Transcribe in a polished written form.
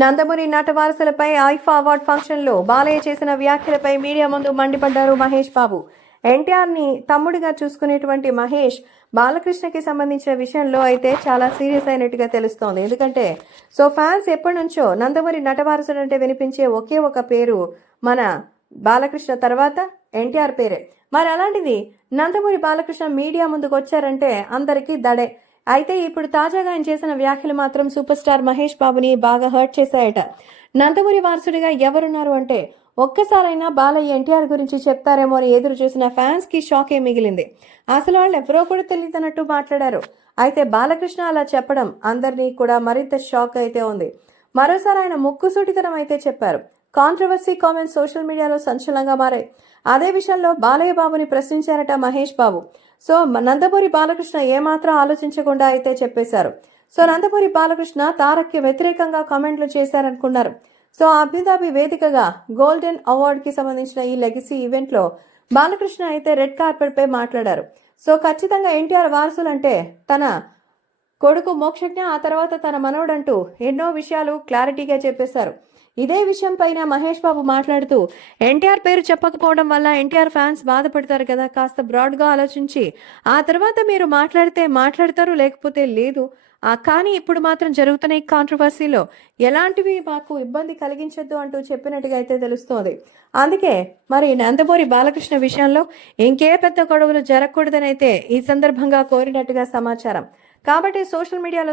నందమూరి నట వారసులపై ఐఫా అవార్డ్ ఫంక్షన్లో బాలయ్య చేసిన వ్యాఖ్యలపై మీడియా ముందు మండిపడ్డారు మహేష్ బాబు. ఎన్టీఆర్ని తమ్ముడిగా చూసుకునేటువంటి మహేష్ బాలకృష్ణకి సంబంధించిన విషయంలో అయితే చాలా సీరియస్ అయినట్టుగా తెలుస్తోంది. ఎందుకంటే ఫ్యాన్స్ ఎప్పటి నుంచో నందమూరి నట వారసుడు అంటే వినిపించే ఒకే ఒక పేరు మన బాలకృష్ణ తర్వాత ఎన్టీఆర్ పేరే. మరి అలాంటిది నందమూరి బాలకృష్ణ మీడియా ముందుకు వచ్చారంటే అందరికీ దడే. అయితే ఇప్పుడు తాజాగా ఆయన చేసిన వ్యాఖ్యలు మాత్రం సూపర్ స్టార్ మహేష్ బాబుని బాగా హర్ట్ చేశాయట. నందమూరి వారసుడిగా ఎవరున్నారు అంటే ఒక్కసారైనా బాలయ్య ఎన్టీఆర్ గురించి చెప్తారేమో అని ఎదురు చూసిన ఫ్యాన్స్ కి షాకే మిగిలింది. అసలు వాళ్ళు ఎవరో కూడా తెలియదన్నట్టు మాట్లాడారు. అయితే బాలకృష్ణ అలా చెప్పడం అందరినీ కూడా మరింత షాక్ అయితే ఉంది. మరోసారి ఆయన ముక్కుసూటితనం అయితే చెప్పారు. కాంట్రవర్సీ కామెంట్స్ సోషల్ మీడియాలో సంచలనంగా మారాయి. అదే విషయంలో బాలయ్య బాబుని ప్రశ్నించారట మహేష్ బాబు. నందమూరి బాలకృష్ణ ఏమాత్రం ఆలోచించకుండా అయితే చెప్పేశారు. నందమూరి బాలకృష్ణ తారక్కి వ్యతిరేకంగా కామెంట్లు చేశారనుకున్నారు. అబుదాబి వేదికగా గోల్డెన్ అవార్డ్ కి సంబంధించిన ఈ లెగసీ ఈవెంట్ లో బాలకృష్ణ అయితే రెడ్ కార్పెట్ పై మాట్లాడారు. ఖచ్చితంగా ఎన్టీఆర్ వారసులంటే తన కొడుకు మోక్షజ్ఞ, ఆ తర్వాత తన మనవడంటూ ఎన్నో విషయాలు క్లారిటీగా చెప్పేశారు. ఇదే విషయం పైన మహేష్ బాబు మాట్లాడుతూ ఎన్టీఆర్ పేరు చెప్పకపోవడం వల్ల ఎన్టీఆర్ ఫ్యాన్స్ బాధపడతారు కదా, కాస్త బ్రాడ్గా ఆలోచించి ఆ తర్వాత మీరు మాట్లాడితే మాట్లాడతారు, లేకపోతే లేదు. కానీ ఇప్పుడు మాత్రం జరుగుతున్న ఈ కాంట్రవర్సీలో ఎలాంటివి మాకు ఇబ్బంది కలిగించొద్దు అంటూ చెప్పినట్టుగా అయితే తెలుస్తోంది. అందుకే మరి నందమూరి బాలకృష్ణ విషయంలో ఇంకే పెద్ద గొడవలు జరగకూడదని అయితే ఈ సందర్భంగా కోరినట్టుగా సమాచారం. కాబట్టి సోషల్ మీడియాలో